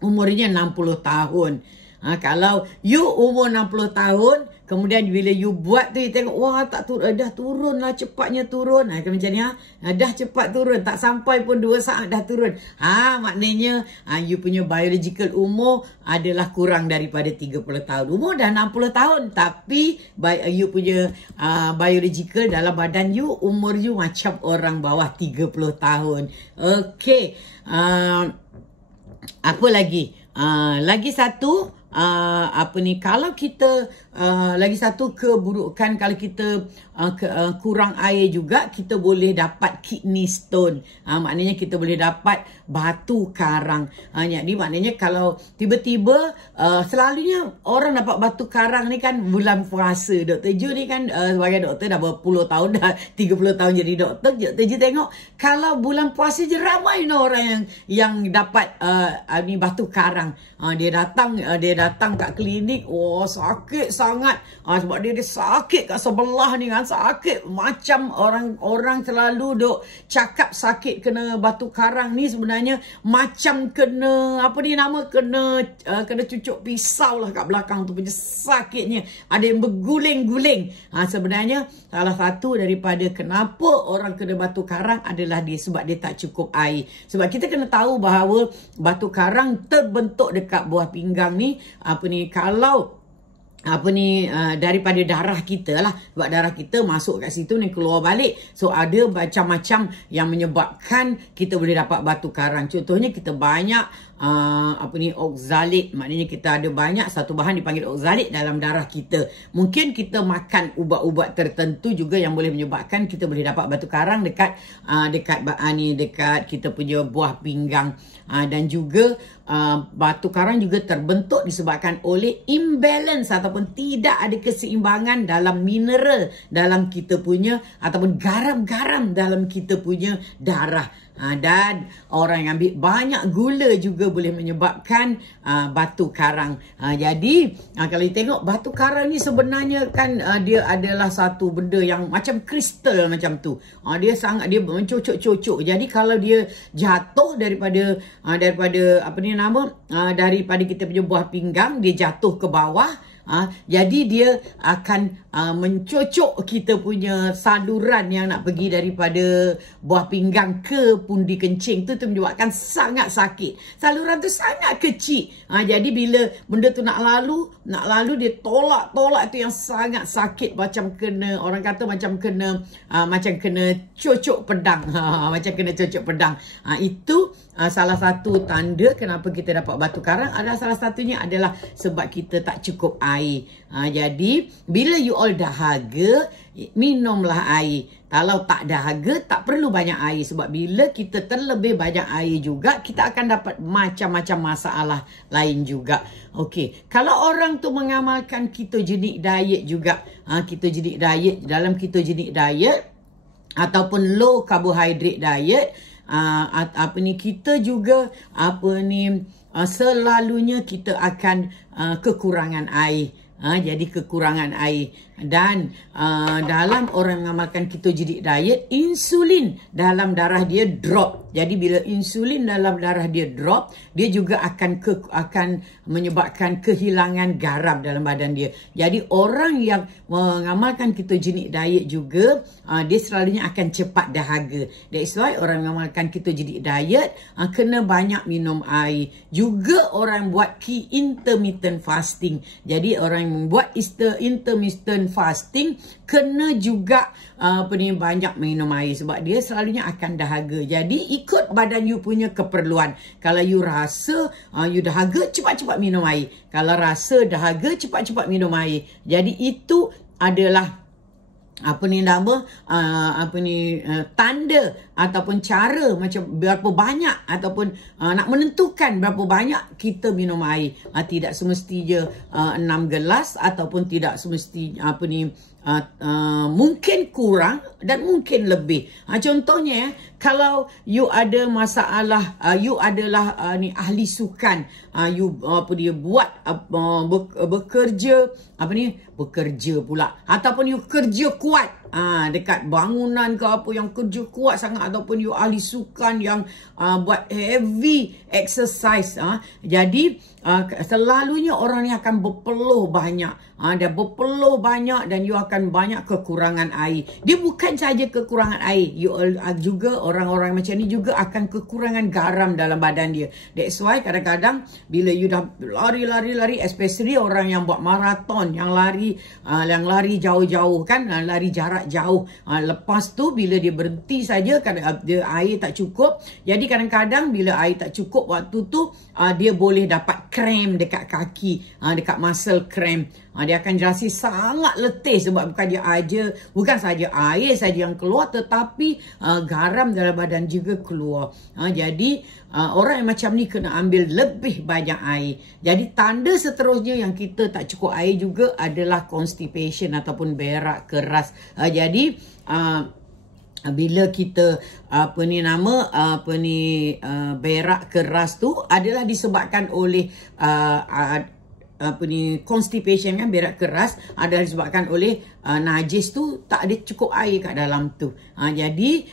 umurnya 60 tahun. Kalau you umur 60 tahun, kemudian bila you buat tu, you tengok, wah tak turun, dah turun lah, cepatnya turun. Macam ni, dah cepat turun, tak sampai pun 2 saat dah turun. Maknanya you punya biological umur adalah kurang daripada 30 tahun. Umur dah 60 tahun, tapi you punya biological dalam badan you, umur you macam orang bawah 30 tahun. Okey, apa lagi? Lagi satu, kalau kita lagi satu keburukan, kalau kita kurang air juga, kita boleh dapat kidney stone. Maknanya kita boleh dapat batu karang. Jadi maknanya kalau tiba-tiba, selalunya orang dapat batu karang ni kan bulan puasa. Dr. Ju ni kan sebagai doktor dah berpuluh tahun, dah 30 tahun jadi doktor. Dr. Ju tengok kalau bulan puasa je ramai orang yang dapat ni batu karang. Dia datang kat klinik, sakit sangat. Sebab dia sakit kat sebelah ni kan, sakit. Macam orang selalu duk cakap sakit kena batu karang ni, sebenarnya macam kena, kena cucuk pisau lah kat belakang tu punya sakitnya. Ada yang berguling-guling. Sebenarnya salah satu daripada kenapa orang kena batu karang adalah sebab dia tak cukup air. Sebab kita kena tahu bahawa batu karang terbentuk dekat buah pinggang ni, kalau daripada darah kita lah. Sebab darah kita masuk kat situ ni, keluar balik. So ada macam-macam yang menyebabkan kita boleh dapat batu karang. Contohnya kita banyak oxalate, maknanya kita ada banyak satu bahan dipanggil oxalate dalam darah kita. Mungkin kita makan ubat-ubat tertentu juga yang boleh menyebabkan kita boleh dapat batu karang dekat kita punya buah pinggang. Dan juga batu karang juga terbentuk disebabkan oleh imbalance ataupun tidak ada keseimbangan dalam mineral dalam kita punya, ataupun garam-garam dalam kita punya darah. Dan orang yang ambil banyak gula juga boleh menyebabkan batu karang. Jadi kalau kita tengok batu karang ni sebenarnya kan dia adalah satu benda yang macam kristal macam tu. Dia mencocok-cocok. Jadi kalau dia jatuh daripada daripada kita punya buah pinggang, dia jatuh ke bawah, jadi dia akan mencocok kita punya saluran yang nak pergi daripada buah pinggang ke pundi kencing tu menyebabkan sangat sakit. Saluran tu sangat kecil. Jadi bila benda tu nak lalu dia tolak tu yang sangat sakit, macam kena, orang kata macam kena cocok pedang. Macam kena cocok pedang. Itu salah satu tanda kenapa kita dapat batu karang. Ada salah satunya adalah sebab kita tak cukup air. Jadi bila you all dahaga, minumlah air. Kalau tak dahaga, tak perlu banyak air. Sebab bila kita terlebih banyak air juga, kita akan dapat macam-macam masalah lain juga. Okey, kalau orang tu mengamalkan ketogenic diet juga, ketogenic diet, dalam ketogenic diet ataupun low carbohydrate diet, kita juga selalunya kita akan kekurangan air. Jadi kekurangan air. Dan dalam orang mengamalkan ketogenic diet, insulin dalam darah dia drop. Jadi bila insulin dalam darah dia drop, dia juga akan menyebabkan kehilangan garam dalam badan dia. Jadi orang yang mengamalkan ketogenic diet juga, dia selalunya akan cepat dahaga. That's why orang mengamalkan ketogenic diet kena banyak minum air. Juga orang buat intermittent fasting. Jadi orang yang membuat intermittent fasting kena juga banyak minum air, sebab dia selalunya akan dahaga. Jadi ikut badan you punya keperluan. Kalau you rasa you dahaga, cepat-cepat minum air. Kalau rasa dahaga, cepat-cepat minum air. Jadi itu adalah tanda ataupun cara macam berapa banyak ataupun nak menentukan berapa banyak kita minum air. Tidak semestinya 6 gelas ataupun tidak semesti mungkin kurang dan mungkin lebih. Contohnya kalau you ada masalah, you adalah ahli sukan, you buat bekerja pula ataupun you kerja kuat dekat bangunan ke apa yang kerja kuat sangat, ataupun you ahli sukan yang buat heavy exercise, jadi selalunya orang ni akan berpeluh banyak, dia berpeluh banyak dan you akan banyak kekurangan air. Dia bukan saja kekurangan air, you juga orang-orang macam ni juga akan kekurangan garam dalam badan dia. That's why kadang-kadang bila you dah lari, especially orang yang buat maraton, yang lari jauh-jauh kan, lari jarak jauh, lepas tu bila dia berhenti saja dia air tak cukup. Jadi kadang-kadang bila air tak cukup waktu tu dia boleh dapat cramp dekat kaki, dekat muscle cramp. Dia akan rasa sangat letih sebab bukan saja air saja yang keluar, tetapi garam dalam badan juga keluar. Jadi orang yang macam ni kena ambil lebih banyak air. Jadi tanda seterusnya yang kita tak cukup air juga adalah constipation ataupun berak keras. Jadi bila kita berak keras tu adalah disebabkan oleh constipation, kan, berak keras adalah disebabkan oleh najis tu tak ada cukup air kat dalam tu. Jadi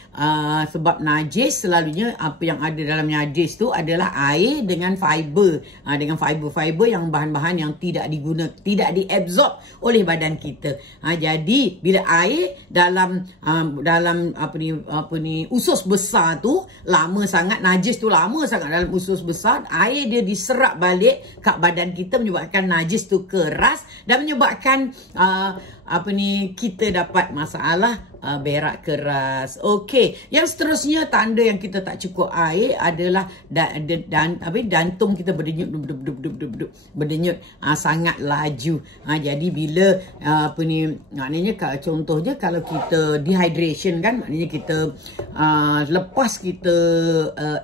sebab najis selalunya apa yang ada dalam najis tu adalah air dengan fiber, dengan fiber yang bahan-bahan yang tidak diabsorb oleh badan kita. Jadi bila air dalam usus besar tu lama sangat, najis tu lama sangat dalam usus besar, air dia diserap balik kat badan kita, menyebabkan najis tu keras dan menyebabkan kita dapat masalah berak keras. Okey, yang seterusnya tanda yang kita tak cukup air adalah jantung kita berdenyut sangat laju. Jadi bila maknanya contohnya kalau kita dehydration, kan, maknanya kita lepas kita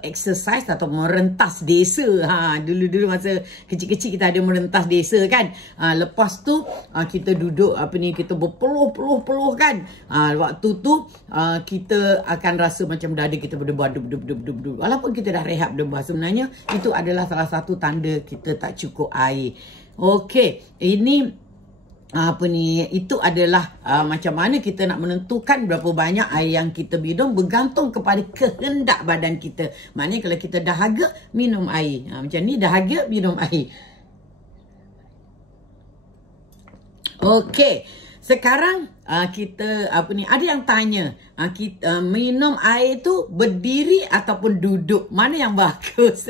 exercise atau merentas desa, dulu masa kecil-kecil kita ada merentas desa, kan, lepas tu kita duduk kita berpeluh-peluh kan, waktu tu kita akan rasa macam dada kita berdebar walaupun kita dah rehat berdebar. Sebenarnya itu adalah salah satu tanda kita tak cukup air. Okey, ini itu adalah macam mana kita nak menentukan berapa banyak air yang kita minum, bergantung kepada kehendak badan kita. Maknanya kalau kita dahaga, minum air. Macam ni, dahaga, minum air. Okey, sekarang kita ada yang tanya, kita minum air tu berdiri ataupun duduk, mana yang bagus?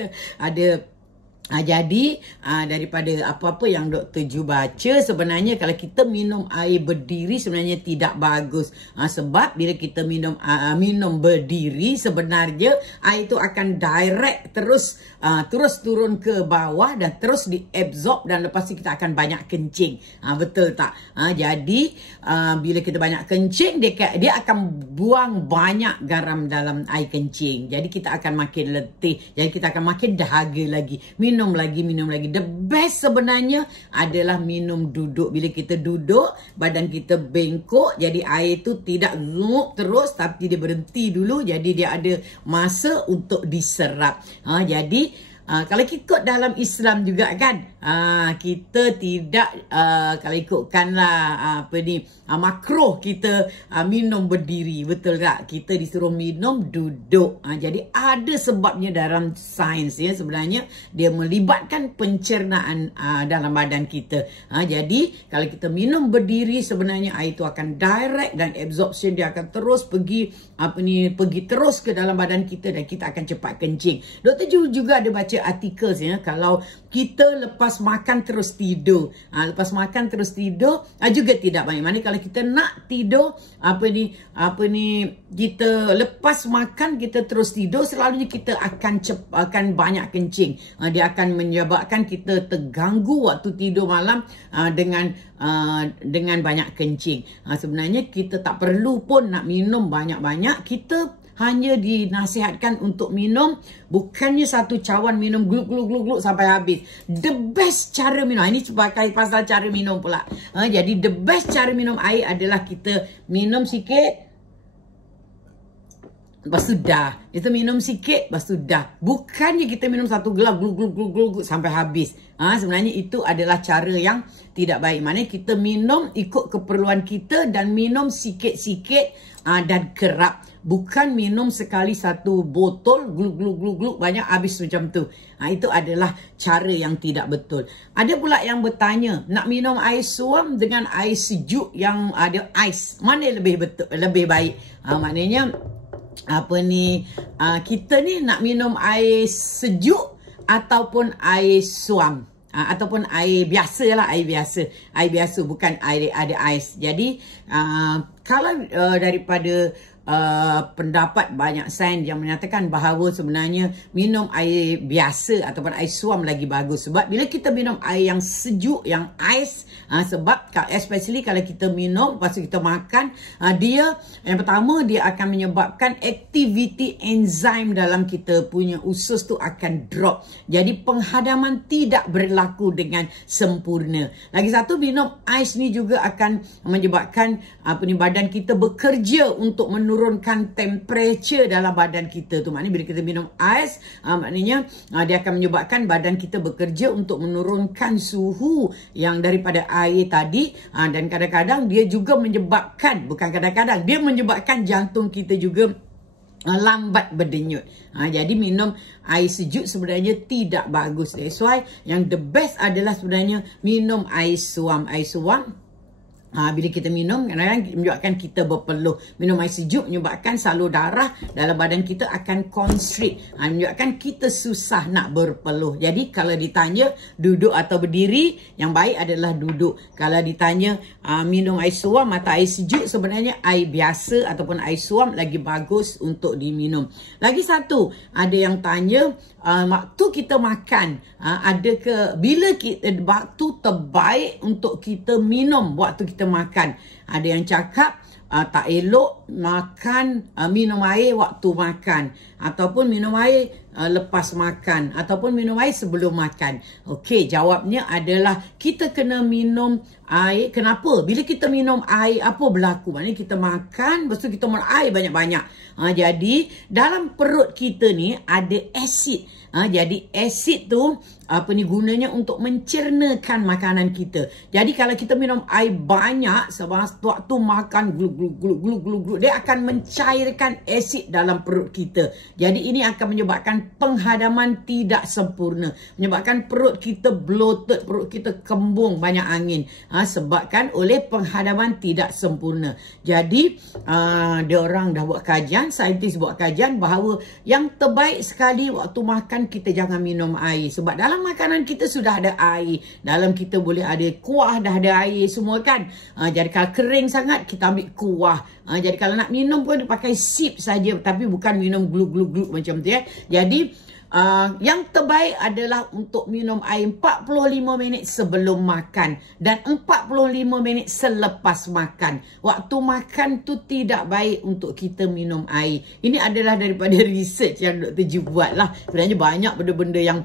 Jadi daripada apa-apa yang Dr. Ju baca, sebenarnya kalau kita minum air berdiri sebenarnya tidak bagus. Sebab bila kita minum berdiri, sebenarnya air itu akan direct terus turun ke bawah dan terus diabsorb, dan lepas itu kita akan banyak kencing. Betul tak? Jadi bila kita banyak kencing, dia akan buang banyak garam dalam air kencing. Jadi kita akan makin letih. Jadi kita akan makin dahaga lagi. Minum lagi. The best sebenarnya adalah minum duduk. Bila kita duduk, badan kita bengkok, jadi air tu tidak zup terus, tapi dia berhenti dulu. Jadi dia ada masa untuk diserap. Jadi kalau ikut dalam Islam juga, kan, kita tidak kalau ikutkanlah makruh kita minum berdiri, betul tak? Kita disuruh minum duduk. Jadi ada sebabnya dalam sains, ya. Sebenarnya dia melibatkan pencernaan dalam badan kita. Jadi kalau kita minum berdiri, sebenarnya air itu akan direct dan absorption dia akan terus pergi terus ke dalam badan kita dan kita akan cepat kencing. Dr. Ju juga ada baca baca artikel ya, kalau kita lepas makan terus tidur, lepas makan terus tidur juga tidak baik. Mana kalau kita nak tidur, kita lepas makan kita terus tidur, selalunya kita akan banyak kencing. Dia akan menyebabkan kita terganggu waktu tidur malam dengan banyak kencing. Sebenarnya kita tak perlu pun nak minum banyak-banyak. Kita hanya dinasihatkan untuk minum, bukannya satu cawan minum gluk sampai habis. The best cara minum, ini pakai pasal cara minum pula. Jadi the best cara minum air adalah kita minum sikit, lepas tu dah. Kita minum sikit, lepas tu dah. Bukannya kita minum satu gelas gluk sampai habis. Sebenarnya itu adalah cara yang tidak baik. Maknanya kita minum ikut keperluan kita dan minum sikit-sikit dan kerap. Bukan minum sekali satu botol gluk banyak habis macam tu. Itu adalah cara yang tidak betul. Ada pula yang bertanya, nak minum air suam dengan air sejuk yang ada ais, mana lebih betul, lebih baik? Maknanya kita ni nak minum air sejuk ataupun air suam, ataupun air biasa lah, air biasa bukan air ada ais. Jadi kalau daripada pendapat banyak sains yang menyatakan bahawa sebenarnya minum air biasa ataupun air suam lagi bagus. Sebab bila kita minum air yang sejuk, yang ais, sebab especially kalau kita minum lepas tu kita makan, dia yang pertama dia akan menyebabkan aktiviti enzim dalam kita punya usus tu akan drop. Jadi penghadaman tidak berlaku dengan sempurna. Lagi satu, minum ais ni juga akan menyebabkan badan kita bekerja untuk menurunkan temperature dalam badan kita tu. Maknanya bila kita minum ais, maknanya dia akan menyebabkan badan kita bekerja untuk menurunkan suhu yang daripada air tadi, dan kadang-kadang dia juga menyebabkan, bukan kadang-kadang, dia menyebabkan jantung kita juga lambat berdenyut. Jadi minum air sejuk sebenarnya tidak bagus. That's why yang the best adalah sebenarnya minum air suam. Air suam bila kita minum, kadang-kadang menyebabkan kita berpeluh. Minum air sejuk menyebabkan salur darah dalam badan kita akan constrict, menyebabkan kita susah nak berpeluh. Jadi kalau ditanya duduk atau berdiri, yang baik adalah duduk. Kalau ditanya minum air suam atau air sejuk, sebenarnya air biasa ataupun air suam lagi bagus untuk diminum. Lagi satu, ada yang tanya waktu kita makan, bila waktu terbaik untuk kita minum waktu kita makan. Ada yang cakap tak elok makan, minum air waktu makan, ataupun minum air lepas makan, ataupun minum air sebelum makan. Okey, jawabnya adalah kita kena minum air. Kenapa? Bila kita minum air, apa berlaku? Maknanya kita makan, lepas tu kita minum air banyak-banyak. Jadi dalam perut kita ni ada asid. Jadi asid tu gunanya untuk mencernakan makanan kita. Jadi kalau kita minum air banyak waktu makan gluk, dia akan mencairkan asid dalam perut kita. Jadi ini akan menyebabkan penghadaman tidak sempurna, menyebabkan perut kita bloated, perut kita kembung, banyak angin, sebabkan oleh penghadaman tidak sempurna. Jadi dia orang dah buat kajian, saintis buat kajian bahawa yang terbaik sekali waktu makan kita jangan minum air. Sebab dalam makanan kita sudah ada air. Dalam kita boleh ada kuah, dah ada air semua kan. Jadi kalau kering sangat, kita ambil kuah. Jadi kalau nak minum pun pakai sip saja, tapi bukan minum gluk macam tu ya. Jadi yang terbaik adalah untuk minum air 45 minit sebelum makan dan 45 minit selepas makan. Waktu makan tu tidak baik untuk kita minum air. Ini adalah daripada research yang Dr. Ju buat lah. Sebenarnya banyak benda-benda yang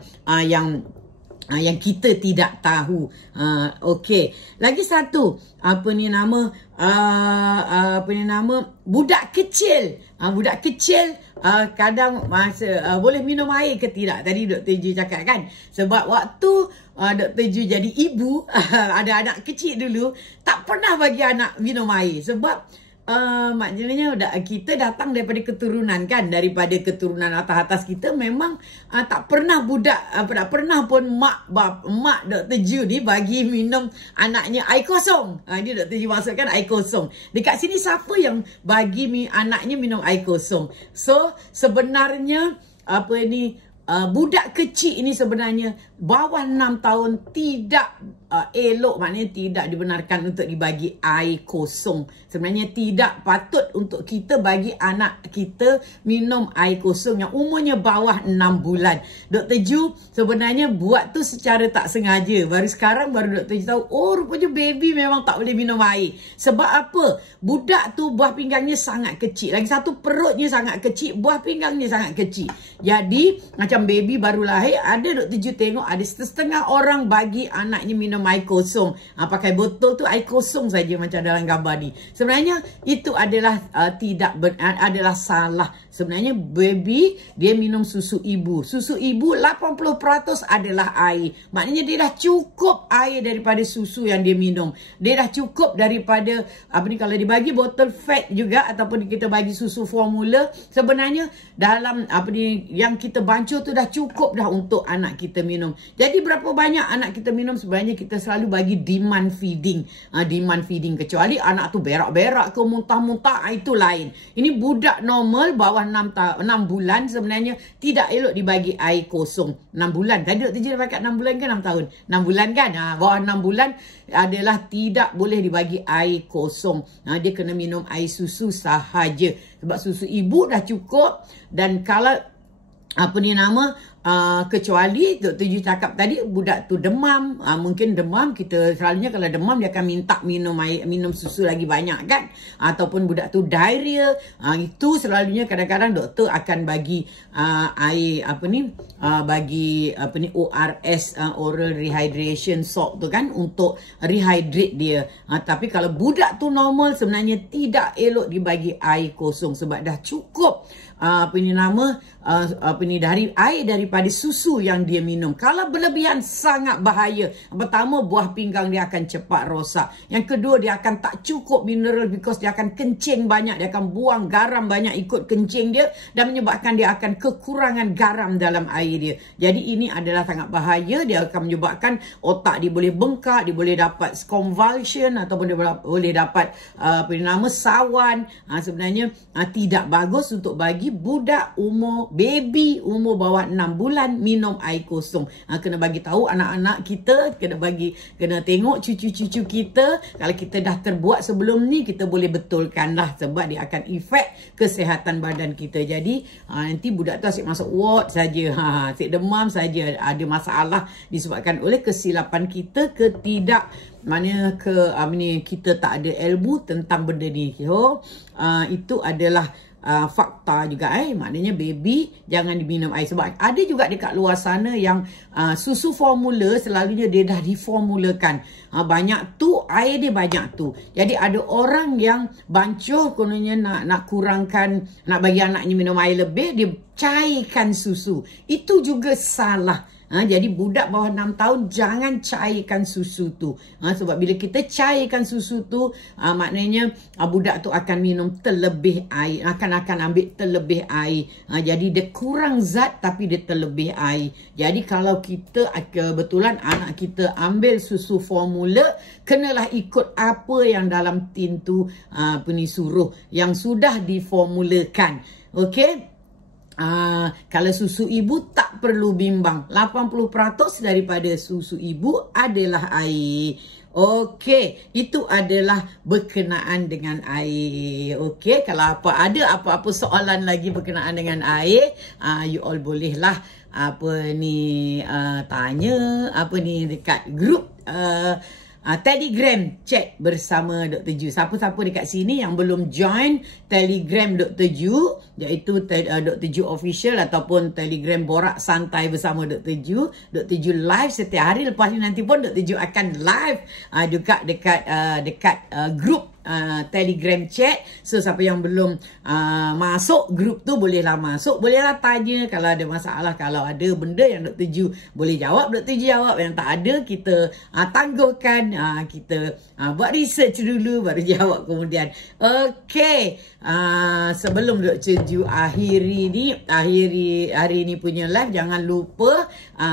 kita tidak tahu. Okey. Lagi satu, budak kecil. Budak kecil kadang boleh minum air ke tidak? Tadi Dr. Ju cakap kan. Sebab waktu Dr. Ju jadi ibu, ada anak kecil dulu, tak pernah bagi anak minum air. Sebab maknanya kita datang daripada keturunan kan, daripada keturunan atas-atas kita memang tak pernah tak pernah pun mak Dr. Ju ni bagi minum anaknya air kosong. Ini Dr. Ju maksudkan air kosong. Dekat sini siapa yang bagi anaknya minum air kosong? So sebenarnya budak kecil ini sebenarnya bawah 6 tahun tidak elok, maknanya tidak dibenarkan untuk dibagi air kosong. Sebenarnya tidak patut untuk kita bagi anak kita minum air kosong yang umurnya bawah 6 bulan. Dr. Ju sebenarnya buat tu secara tak sengaja. Baru sekarang baru Dr. Ju tahu, oh rupanya baby memang tak boleh minum air. Sebab apa? Budak tu buah pinggangnya sangat kecil. Lagi satu, perutnya sangat kecil, buah pinggangnya sangat kecil. Jadi macam baby baru lahir, ada Dr. Ju tengok ada setengah orang bagi anaknya minum air kosong. Pakai botol tu air kosong saja macam dalam gambar ni. Sebenarnya itu adalah adalah salah. Sebenarnya baby dia minum susu ibu. Susu ibu 80% adalah air. Maknanya dia dah cukup air daripada susu yang dia minum. Dia dah cukup daripada kalau dibagi botol fat juga ataupun kita bagi susu formula, sebenarnya dalam yang kita bancuh tu dah cukup dah untuk anak kita minum. Jadi berapa banyak anak kita minum, sebenarnya kita selalu bagi demand feeding. Demand feeding, kecuali anak tu berak-berak ke muntah-muntah, itu lain. Ini budak normal bawah 6 bulan sebenarnya tidak elok dibagi air kosong. 6 bulan. Tadi Dr. Ju dah cakap 6 bulan ke 6 tahun? 6 bulan kan? Bawah 6 bulan adalah tidak boleh dibagi air kosong. Dia kena minum air susu sahaja. Sebab susu ibu dah cukup. Dan kalau kecuali Dr. Ju cakap tadi budak tu demam, mungkin demam, kita selalunya kalau demam dia akan minta minum susu lagi banyak kan, ataupun budak tu diarrhea, itu selalunya kadang-kadang doktor akan bagi air ORS, oral rehydration salt tu kan, untuk rehydrate dia. Tapi kalau budak tu normal, sebenarnya tidak elok dibagi air kosong sebab dah cukup dari air daripada susu yang dia minum. Kalau berlebihan sangat bahaya. Pertama, buah pinggang dia akan cepat rosak. Yang kedua, dia akan tak cukup mineral because dia akan kencing banyak, dia akan buang garam banyak ikut kencing dia dan menyebabkan dia akan kekurangan garam dalam air dia. Jadi ini adalah sangat bahaya. Dia akan menyebabkan otak dia boleh bengkak, dia boleh dapat convulsion ataupun dia boleh dapat sawan. Sebenarnya tidak bagus untuk bagi budak baby umur bawah 6 bulan minum air kosong. Kena bagi tahu anak-anak kita, kena tengok cucu-cucu kita. Kalau kita dah terbuat sebelum ni, kita boleh betulkan lah, sebab dia akan efek kesihatan badan kita. Jadi nanti budak tu asyik masuk ward saja, asyik demam saja, ada masalah disebabkan oleh kesilapan kita, kita tak ada ilmu tentang benda ni. So itu adalah fakta juga. Maknanya baby jangan diminum air. Sebab ada juga dekat luar sana yang susu formula selalunya dia dah diformulakan. Banyak tu, air dia banyak tu. Jadi ada orang yang bancuh kononnya nak kurangkan, nak bagi anaknya minum air lebih, dia cairkan susu. Itu juga salah. Jadi budak bawah 6 tahun jangan cairkan susu tu. Sebab bila kita cairkan susu tu, maknanya budak tu akan minum terlebih air, akan ambil terlebih air. Jadi dia kurang zat tapi dia terlebih air. Jadi kalau kita kebetulan anak kita ambil susu formula, kenalah ikut apa yang dalam tin tu suruh, yang sudah diformulakan. Okey? Kalau susu ibu tak perlu bimbang. 80% daripada susu ibu adalah air. Okey, itu adalah berkenaan dengan air. Okey, kalau ada apa-apa soalan lagi berkenaan dengan air, you all bolehlah tanya dekat grup Telegram chat bersama Dr. Ju. Siapa-siapa dekat sini yang belum join Telegram Dr. Ju, iaitu Dr. Ju Official ataupun Telegram Borak Santai bersama Dr. Ju. Dr. Ju live setiap hari. Lepas ni nanti pun Dr. Ju akan live juga dekat grup Telegram chat. So siapa yang belum masuk grup tu, bolehlah masuk, bolehlah tanya kalau ada masalah. Kalau ada benda yang Dr. Ju boleh jawab, Dr. Ju jawab. Yang tak ada, kita tangguhkan, kita buat research dulu baru jawab kemudian. Okey, sebelum Dr. Ju akhiri hari ni punya live, jangan lupa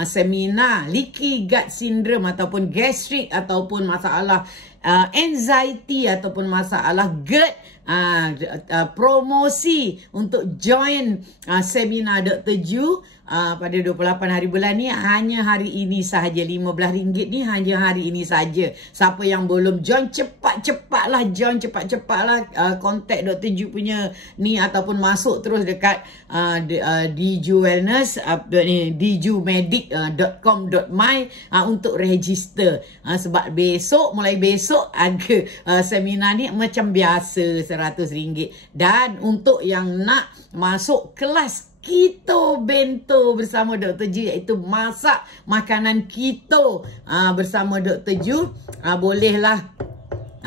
seminar leaky gut syndrome ataupun gastric ataupun masalah anxiety ataupun masalah GERD, promosi untuk join seminar Dr. Ju pada 28 hari bulan ni. Hanya hari ini sahaja, RM15 ni hanya hari ini saja. Siapa yang belum join, cepat-cepatlah join, cepat-cepatlah contact Dr. Ju punya ni, ataupun masuk terus dekat Dju Wellness, djumedic.com.my untuk register. Sebab mulai besok harga seminar ni macam biasa RM100. Dan untuk yang nak masuk kelas Keto Bento bersama Dr. Ju, iaitu masak makanan keto bersama Dr. Ju, bolehlah.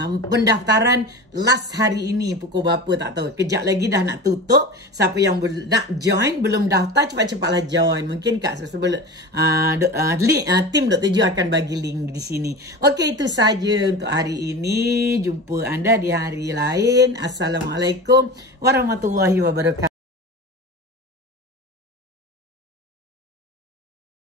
Pendaftaran last hari ini pukul berapa tak tahu. Kejap lagi dah nak tutup. Siapa yang nak join belum daftar, cepat-cepatlah join. Mungkin kat sebelum tim Dr. Ju akan bagi link di sini. Okey, itu saja untuk hari ini. Jumpa anda di hari lain. Assalamualaikum warahmatullahi wabarakatuh.